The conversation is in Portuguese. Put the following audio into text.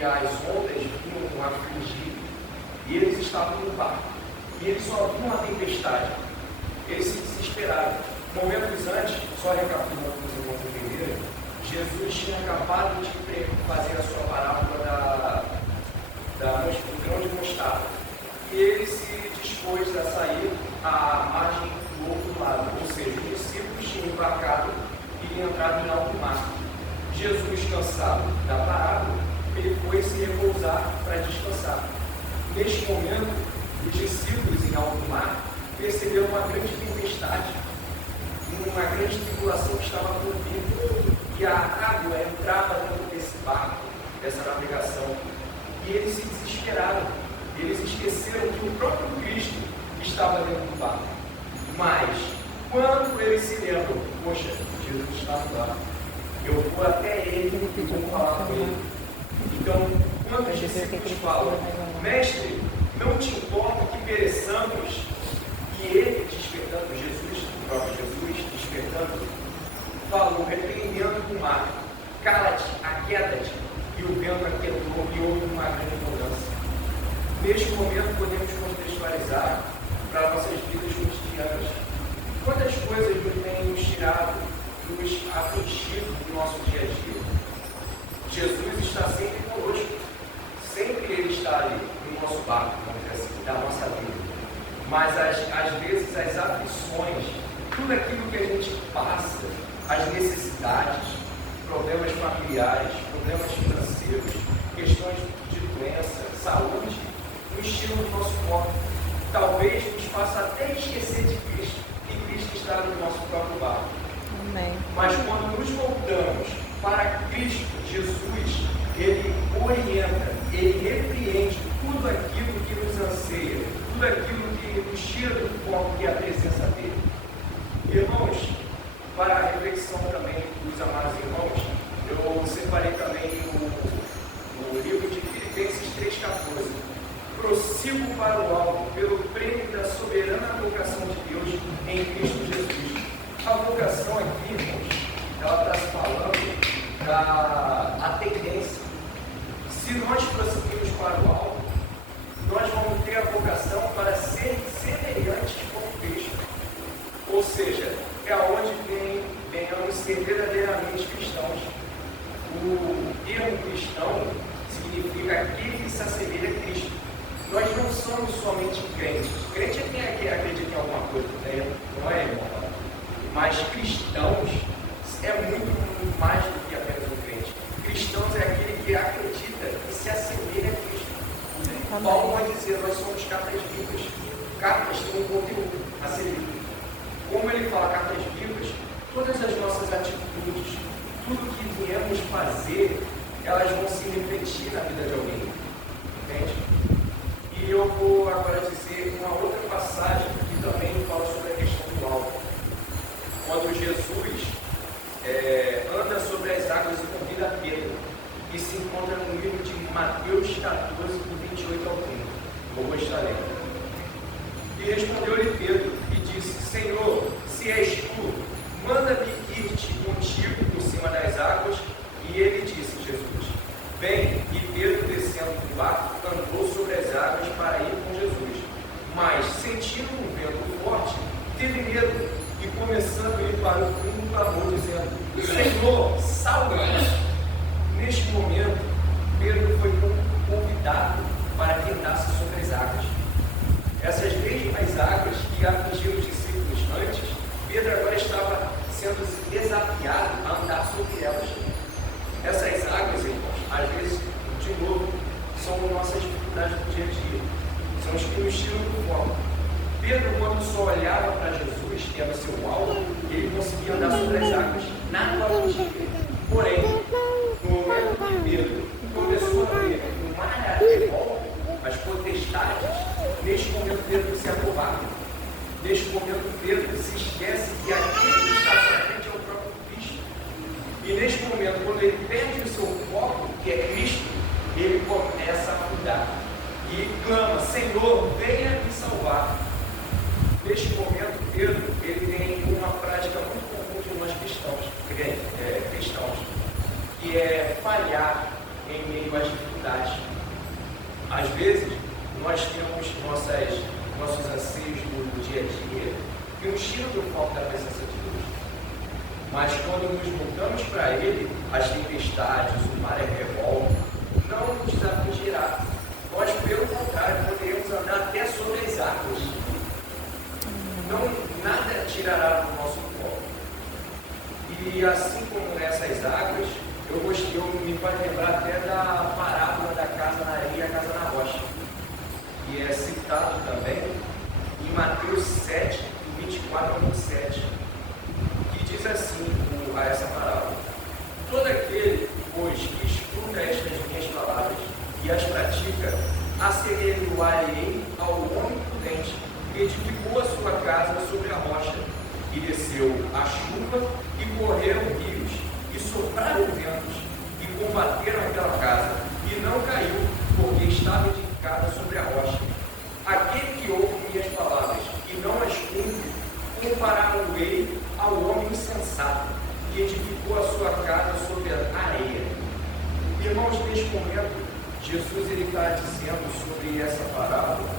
que as ondas vinham afligir, e eles estavam no barco, e eles só viam uma tempestade. Eles se desesperaram. Momentos antes, só recapitulando para os irmãos entenderem, Jesus tinha acabado de fazer a sua parábola do grão de mostarda. E ele se dispôs a sair à margem do outro lado, ou seja, os discípulos tinham embarcado e entrado em alto mar. Jesus, cansado da parábola, ele foi se repousar para descansar. Neste momento, os discípulos em alto mar perceberam uma grande tempestade, uma grande tribulação que estava por vir, e a água entrava dentro desse barco, dessa navegação, e eles se desesperaram. Eles esqueceram que o próprio Cristo estava dentro do barco. Mas, quando eles se lembram, poxa, Jesus está no barco, eu vou até ele e vou falar com ele. Então, quando os discípulos falam, mestre, não te importa que pereçamos, e ele, despertando Jesus, o próprio Jesus, despertando, falou, repreendendo o mar, cala-te, aquieta-te, e o vento aquietou e houve uma grande mudança. Neste momento podemos contextualizar para nossas vidas cotidianas. Quantas coisas nos têm nos tirado, nos afligido do nosso dia a dia? Jesus está sempre conosco. Sempre Ele está ali no nosso barco, vamos dizer assim, da nossa vida. Mas às vezes as aflições, tudo aquilo que a gente passa, as necessidades, problemas familiares, problemas financeiros, questões de doença, saúde, nos tiram do nosso foco. Talvez nos faça até esquecer de Cristo, que Cristo está no nosso próprio barco. Amém. Mas quando nos voltamos para Cristo, Jesus, Ele orienta, Ele repreende tudo aquilo que nos anseia, tudo aquilo que nos tira do foco, que é a presença dEle. Irmãos, para a reflexão também dos amados irmãos, eu separei também o livro de Filipenses 3,14. Prossigo para o alto, pelo prêmio da soberana vocação de Deus em Cristo Jesus. A vocação aqui, irmãos, ela está se falando da tendência. Se nós prosseguirmos para o alto, nós vamos ter a vocação para ser semelhantes com Cristo. Ou seja, é onde venhamos ser verdadeiramente cristãos. O termo cristão significa aquele que se assemelha a Cristo. Nós não somos somente crentes. Crente é quem acredita em alguma coisa, né? Não é, irmão? Mas cristãos é muito mais do que apenas um crente. Cristãos é aquele que acredita e se assemelha a Cristo. Paulo vai dizer, nós somos cartas vivas. Cartas têm um conteúdo a ser lido. Como ele fala cartas vivas, todas as nossas atitudes, tudo que viemos fazer, elas vão se refletir na vida de alguém. Entende? E eu vou agora dizer uma outra passagem que também fala sobre a questão do alto. Quando Jesus anda sobre as águas e convida Pedro, e se encontra no livro de Mateus 14, do 28 ao 30. Eu vou estar lendo. E respondeu-lhe Pedro e disse, Senhor, se és tu, manda-me ir-te contigo por cima das águas. E ele disse, Jesus, vem. E Pedro, descendo do barco, andou sobre as águas para ir com Jesus. Mas, sentindo um vento forte, teve medo e, começando a ir para o fundo, clamou, dizendo, Senhor, salva-me. Neste momento, Pedro foi convidado para que andasse sobre as águas. Essas mesmas águas que afligiram os discípulos antes, Pedro agora estava sendo desafiado a andar sobre elas. Essas águas, irmãos, às vezes, de novo, são nossas dificuldades do dia a dia. São os que nos tiram do foco. Pedro, quando só olhava para Jesus, que era o seu alvo, ele conseguia andar sobre as águas naturalmente. Porém, no momento que Pedro começou a ver o mar à revolta, as potestades, neste momento Pedro se acovarda. Neste momento Pedro se esquece que aquele que está à sua frente é o próprio Cristo. E neste momento, quando ele perde o seu foco, que é Cristo, ele começa a afundar. E clama, Senhor, venha me salvar. Neste momento, Pedro, ele tem uma prática muito comum de nós cristãos, que é falhar em meio às dificuldades. Às vezes, nós temos nossos anseios do dia a dia e um cheiro falta da presença de Deus. Mas quando nos voltamos para Ele, as tempestades, o mar é revolto, não nos afligirá. Nós, pelo contrário, poderemos andar até sobre as águas. Não, nada tirará do nosso colo. E assim como nessas águas, eu me faz lembrar até da parábola da casa na areia e a casa na rocha, que é citado também em Mateus 7, 24 a 27, que diz assim, essa parábola: todo aquele, pois, que escuta estas minhas palavras e as pratica, assemelho-a-ei ao homem prudente, que edificou a sua casa sobre a rocha, e desceu a chuva, e correram rios, e sopraram ventos, e combateram aquela casa, e não caiu, porque estava edificada sobre a rocha. Aquele que ouve minhas palavras e não as cumpre, compará-lo-ei ao homem insensato, que edificou a sua casa sobre a areia. Irmãos, neste momento, Jesus está dizendo sobre essa parábola